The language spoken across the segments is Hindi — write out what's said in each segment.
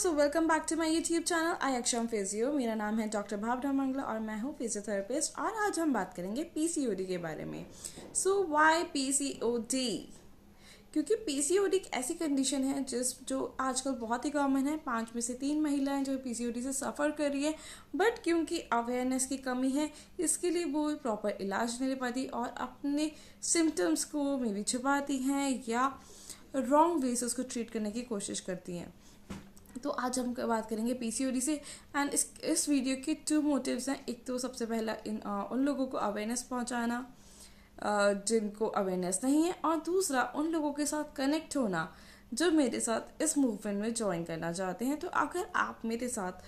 So welcome back to my YouTube channel I Aksham physio. मेरा नाम है डॉक्टर भावना मंगला और मैं हूँ फिजियोथेरेपिस्ट। और आज हम बात करेंगे पीसीओडी के बारे में। So why PCOD? क्योंकि पीसीओडी एक ऐसी कंडीशन है जो आजकल बहुत ही कॉमन है। 5 में से 3 महिलाएं जो पीसीओडी से सफ़र कर रही है, बट क्योंकि अवेयरनेस की कमी है इसके लिए वो प्रॉपर इलाज नहीं ले पाती और अपने सिम्टम्स को मे बी छुपाती हैं या रॉन्ग वे से उसको ट्रीट करने की कोशिश करती हैं। तो आज हम बात करेंगे पीसीओडी से। एंड इस वीडियो के 2 मोटिव्स हैं। एक तो सबसे पहला उन लोगों को अवेयरनेस पहुंचाना जिनको अवेयरनेस नहीं है, और दूसरा उन लोगों के साथ कनेक्ट होना जो मेरे साथ इस मूवमेंट में ज्वाइन करना चाहते हैं। तो अगर आप मेरे साथ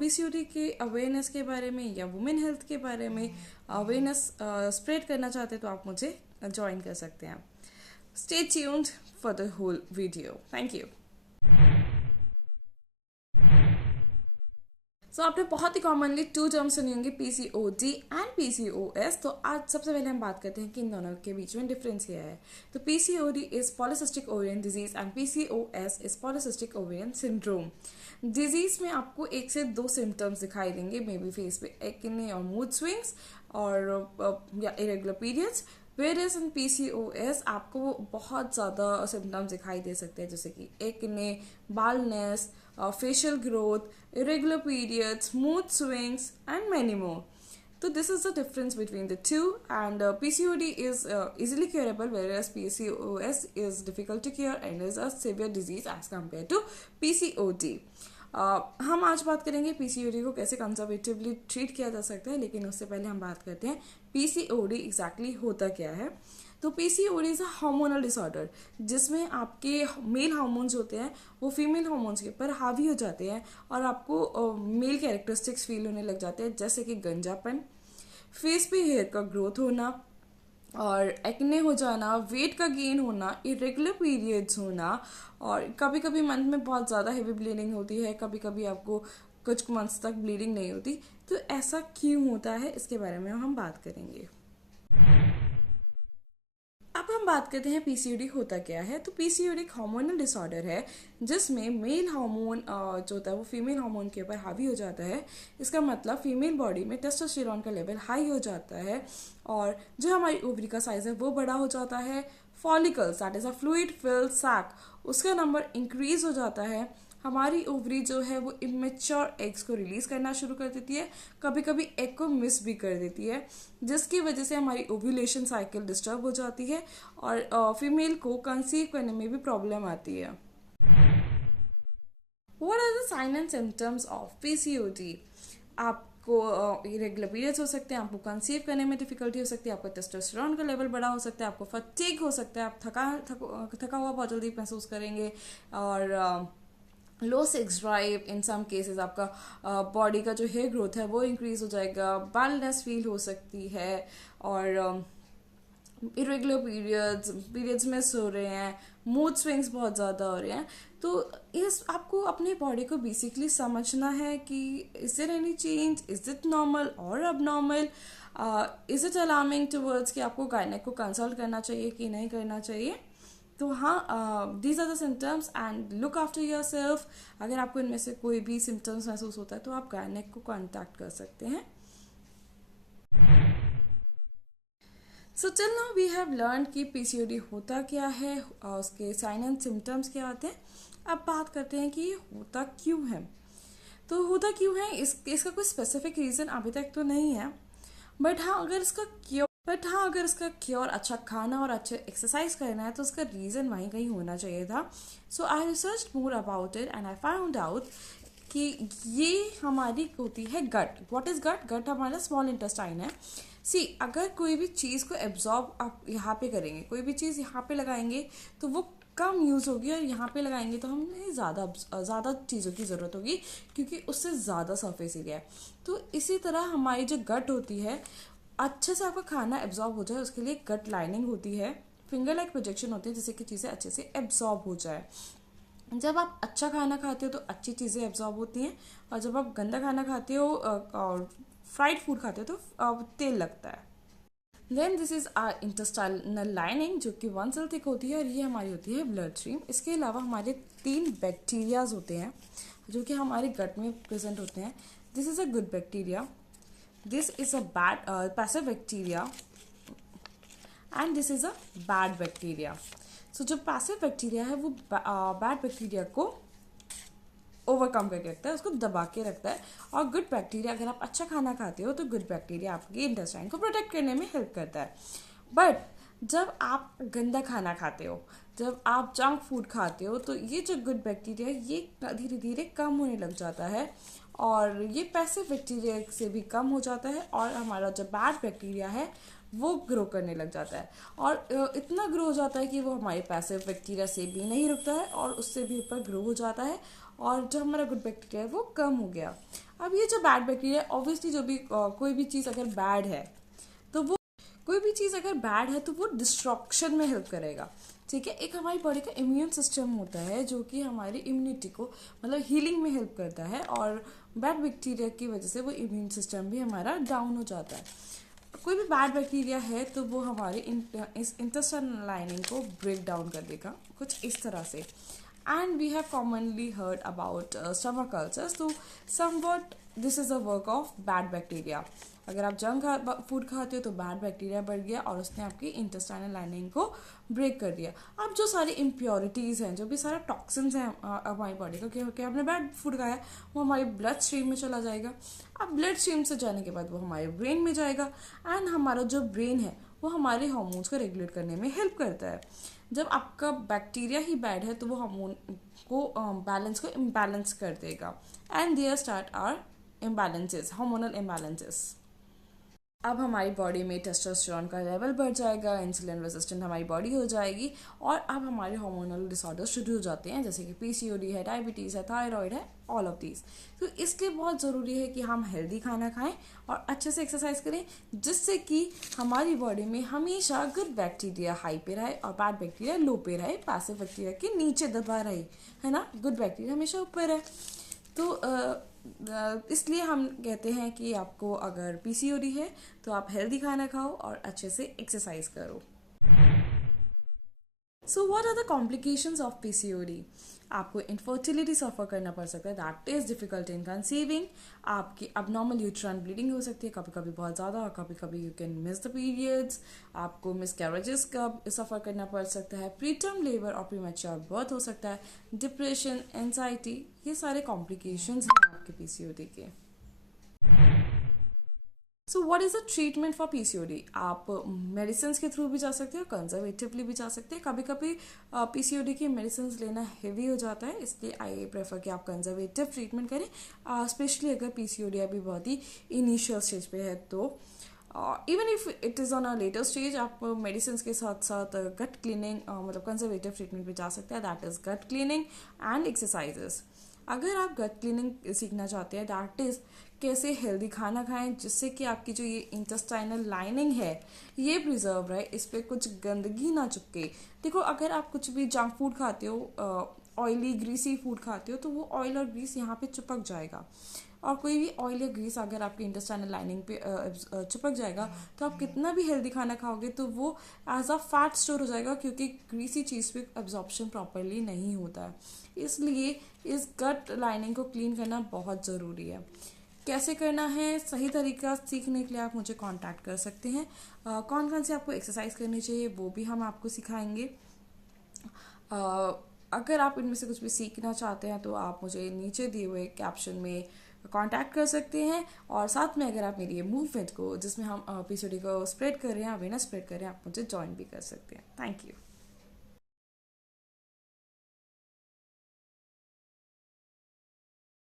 पीसीओडी के अवेयरनेस के बारे में या वुमेन हेल्थ के बारे में अवेयरनेस स्प्रेड करना चाहते हैं तो आप मुझे ज्वाइन कर सकते हैं। Stay tuned for the whole video. Thank you. So आपने बहुत ही कॉमनली 2 टर्म्स सुनी होंगी, पीसीओडी एंड पीसीओएस। तो आज सबसे पहले हम बात करते हैं कि इन दोनों के बीच में डिफरेंस क्या है। तो PCOD is polycystic ovarian disease and PCOS is polycystic ovarian syndrome. Disease में आपको 1 से 2 सिम्टम्स दिखाई देंगे, मे बी फेस पे एक्ने और मूड स्विंग्स और या इरेगुलर पीरियड्स। वेयरएज इन पीसीओएस आपको बहुत ज़्यादा सिम्टम्स दिखाई दे सकते हैं, जैसे कि acne, बालनेस, facial growth, irregular periods, mood swings, and many more. So this is the difference between the two. And PCOD is easily curable, whereas PCOS is difficult to cure and is a severe disease as compared to PCOD. हम आज बात करेंगे पीसीओडी को कैसे कंजर्वेटिवली ट्रीट किया जा सकता है, लेकिन उससे पहले हम बात करते हैं पीसीओडी एग्जैक्टली होता क्या है। तो PCOD is a hormonal disorder जिसमें आपके मेल हार्मोन्स होते हैं वो फीमेल हार्मोन्स के ऊपर हावी हो जाते हैं और आपको मेल कैरेक्टरिस्टिक्स फील होने लग जाते हैं, जैसे कि गंजापन, फेस पे हेयर का ग्रोथ होना और एक्ने हो जाना, वेट का गेन होना, इरेगुलर पीरियड्स होना, और कभी कभी मंथ में बहुत ज़्यादा हेवी ब्लीडिंग होती है, कभी कभी आपको कुछ मंथ्स तक ब्लीडिंग नहीं होती। तो ऐसा क्यों होता है इसके बारे में हम बात करेंगे। अब हम बात करते हैं पीसीओडी होता क्या है। तो पीसीओडी एक हार्मोनल डिसऑर्डर है जिसमें मेल हार्मोन जो होता है वो फीमेल हार्मोन के ऊपर हावी हो जाता है। इसका मतलब फीमेल बॉडी में टेस्टोस्टेरोन का लेवल हाई हो जाता है और जो हमारी ओवरी का साइज है वो बड़ा हो जाता है। Follicles that is a fluid filled sac उसका नंबर इंक्रीज हो जाता है। हमारी ओवरी जो है वो इमेच्योर एग्स को रिलीज करना शुरू कर देती है, कभी कभी एग को मिस भी कर देती है, जिसकी वजह से हमारी ओव्यूलेशन साइकिल डिस्टर्ब हो जाती है और फीमेल को कंसीव करने में भी प्रॉब्लम आती है। What are the sign and symptoms of PCOD? आपको इरेगुलर पीरियड्स हो सकते हैं, आपको कंसीव करने में डिफिकल्टी हो सकती है, आपको टेस्टोस्टेरोन का लेवल बड़ा हो सकता है, आपको फटीग हो सकता है, आप थका हुआ बहुत जल्दी महसूस करेंगे, और low sex drive in some cases आपका बॉडी का जो हेयर ग्रोथ है वो इंक्रीज हो जाएगा, बालनेस फील हो सकती है, और इरेगुलर पीरियड्स मिस हो रहे हैं, मूड स्विंग्स बहुत ज़्यादा हो रहे हैं। तो इस आपको अपने बॉडी को बेसिकली समझना है कि is there any change, is it normal और abnormal, is it alarming towards कि आपको गायनेक को कंसल्ट करना चाहिए कि नहीं करना चाहिए। तो हाँ, these are the symptoms and look after your self. अगर आपको इनमें से कोई भी सिम्टम्स महसूस होता है तो आप गायनेक को कॉन्टैक्ट कर सकते हैं। So till now we have learn कि पीसीओडी होता क्या है और उसके साइन एंड सिम्टम्स क्या होते हैं। अब बात करते हैं कि ये होता क्यों है। तो होता क्यों है इसका कोई स्पेसिफिक रीज़न अभी तक तो नहीं है, बट हाँ अगर इसका क्योर अच्छा खाना और अच्छे एक्सरसाइज करना है तो उसका रीज़न वहीं कहीं होना चाहिए था। So I research more about it and I found out कि ये हमारी होती है गट। व्हाट इज गट? गट हमारा स्मॉल इंटेस्टाइन है। सी अगर कोई भी चीज़ को एब्जॉर्ब आप यहाँ पे करेंगे, कोई भी चीज़ यहाँ पे लगाएंगे तो वो कम यूज़ होगी, और यहाँ पे लगाएंगे तो हमें ज़्यादा चीज़ों की ज़रूरत होगी क्योंकि उससे ज़्यादा सरफेस एरिया है। तो इसी तरह हमारी जो गट होती है, अच्छे से आपका खाना एब्जॉर्ब हो जाए उसके लिए गट लाइनिंग होती है, फिंगर लाइक प्रोजेक्शन होती है जिससे कि चीज़ें अच्छे से एब्जॉर्ब हो जाए। जब आप अच्छा खाना खाते हो तो अच्छी चीज़ें एब्जॉर्ब होती हैं, और जब आप गंदा खाना खाते हो और फ्राइड फूड खाते हो तो तेल लगता है। Then this is our intestinal lining जो कि 1 सेल थिक होती है, और ये हमारी होती है ब्लड स्ट्रीम। इसके अलावा हमारे 3 बैक्टीरियाज होते हैं। जो कि हमारे गट में प्रेजेंट होते हैं, this is a good bacteria, this is a bad passive bacteria and this is a bad bacteria. So जो पैसिव बैक्टीरिया है वो बैड बैक्टीरिया को ओवरकम करके रखता है, उसको दबा के रखता है। और गुड बैक्टीरिया, अगर आप अच्छा खाना खाते हो तो गुड बैक्टीरिया आपके इंटेस्टाइन को प्रोटेक्ट करने में हेल्प करता है। बट जब आप गंदा खाना खाते हो, जब आप जंक फूड खाते हो, तो ये जो गुड बैक्टीरिया ये धीरे धीरे कम होने लग जाता है और ये पैसिव बैक्टीरिया से भी कम हो जाता है और हमारा जो बैड बैक्टीरिया है वो ग्रो करने लग जाता है। और इतना ग्रो हो जाता है कि वो हमारे पैसिव बैक्टीरिया से भी नहीं रुकता है और उससे भी ऊपर ग्रो हो जाता है और जो हमारा गुड बैक्टीरिया है वो कम हो गया। अब ये जो बैड बैक्टीरिया, ऑब्वियसली जो भी कोई भी चीज़ अगर बैड है तो वो कोई भी चीज़ अगर बैड है तो वो डिस्ट्रक्शन में हेल्प करेगा, ठीक है। एक हमारी बॉडी का इम्यून सिस्टम होता है जो कि हमारी इम्यूनिटी को मतलब हीलिंग में हेल्प करता है और बैड बैक्टीरिया की वजह से वो इम्यून सिस्टम भी हमारा डाउन हो जाता है। कोई भी बैड बैक्टीरिया है तो वो हमारे इस इंटेस्टाइनल लाइनिंग को ब्रेक डाउन कर देगा कुछ इस तरह से। And we have commonly heard about stomach ulcers, तो somewhat this is a work of bad bacteria. अगर आप जंक फूड खाते हो तो बैड बैक्टीरिया बढ़ गया और उसने आपकी इंटेस्टाइनल लाइनिंग को ब्रेक कर दिया। अब जो सारी इम्प्योरिटीज़ हैं, जो भी सारा टॉक्सिन्स हैं हमारी बॉडी का, क्या हमने बैड फूड खाया, वो हमारे ब्लड स्ट्रीम में चला जाएगा। अब ब्लड स्ट्रीम से जाने के बाद वो हमारे ब्रेन में जाएगा एंड हमारा जो ब्रेन है वो हमारे हार्मोन्स को रेगुलेट करने में हेल्प करता है। जब आपका बैक्टीरिया ही बैड है तो वो हार्मोन को बैलेंस को इम्बैलेंस कर देगा and their start our imbalances, hormonal imbalances. अब हमारी बॉडी में टेस्टोस्टेरोन का लेवल बढ़ जाएगा, इंसुलिन रेजिस्टेंट हमारी बॉडी हो जाएगी और अब हमारे हार्मोनल डिसऑर्डर शुरू हो जाते हैं, जैसे कि पीसीओडी है, डायबिटीज़ है, थायराइड है, ऑल ऑफ दीज। तो इसलिए बहुत ज़रूरी है कि हम हेल्दी खाना खाएं और अच्छे से एक्सरसाइज करें, जिससे कि हमारी बॉडी में हमेशा गुड बैक्टीरिया हाई पे रहे और बैड बैक्टीरिया लो पे रहे, पैसिव बैक्टीरिया के नीचे दबा रहे, है ना, गुड बैक्टीरिया हमेशा ऊपर है। तो इसलिए हम कहते हैं कि आपको अगर पीसीओडी है तो आप हेल्दी खाना खाओ और अच्छे से एक्सरसाइज करो। सो what are the complications of PCOD? आपको इनफर्टिलिटी सफ़र करना पड़ सकता है, that is difficult in conceiving. आपकी अबनॉर्मल यूट्राइन ब्लीडिंग हो सकती है, कभी कभी बहुत ज़्यादा और कभी कभी you can miss the periods. आपको मिसकैरेजेस का सफ़र करना पड़ सकता है, प्रीटर्म लेबर और प्रीमैच्योर बर्थ हो सकता है, डिप्रेशन, एंजाइटी, ये सारे कॉम्प्लिकेशंस हैं आपके पीसीओडी के। So what is the treatment for PCOD? आप मेडिसिन के थ्रू भी जा सकते हैं, कंजर्वेटिवली भी जा सकते हैं। कभी कभी पीसीओडी की मेडिसिन लेना हेवी हो जाता है, इसलिए आई प्रेफर कि आप कंजर्वेटिव ट्रीटमेंट करें, स्पेशली अगर पीसीओडी अभी बहुत ही इनिशियल स्टेज पे है। तो even if it is on a later stage, आप मेडिसिन के साथ साथ गट क्लीनिंग मतलब कंजर्वेटिव ट्रीटमेंट भी जा सकते हैं, that is gut cleaning and exercises. अगर आप गट क्लीनिंग सीखना चाहते हैं, दैट इज़ कैसे हेल्दी खाना खाएं जिससे कि आपकी जो ये इंटेस्टाइनल लाइनिंग है ये प्रिजर्व रहे, इस पर कुछ गंदगी ना चिपके। देखो, अगर आप कुछ भी जंक फूड खाते हो, ऑयली ग्रीसी फूड खाते हो, तो वो ऑयल और ग्रीस यहाँ पे चिपक जाएगा और कोई भी ऑयल या ग्रीस अगर आपकी इंटेस्टाइनल लाइनिंग पे चिपक जाएगा तो आप कितना भी हेल्दी खाना खाओगे तो वो एज अ फैट स्टोर हो जाएगा, क्योंकि ग्रीसी चीज़ पे एब्जॉर्प्शन प्रॉपरली नहीं होता है। इसलिए इस गट लाइनिंग को क्लीन करना बहुत ज़रूरी है। कैसे करना है सही तरीका सीखने के लिए आप मुझे कांटेक्ट कर सकते हैं। कौन कौन से आपको एक्सरसाइज करनी चाहिए वो भी हम आपको सिखाएंगे। अगर आप इनमें से कुछ भी सीखना चाहते हैं तो आप मुझे नीचे दिए हुए कैप्शन में कांटेक्ट कर सकते हैं और साथ में अगर आप मेरी ये मूवमेंट को जिसमें हम पीसीओडी को स्प्रेड कर रहे हैं, अवेयरनेस स्प्रेड कर रहे हैं, आप मुझे ज्वाइन भी कर सकते हैं। Thank you.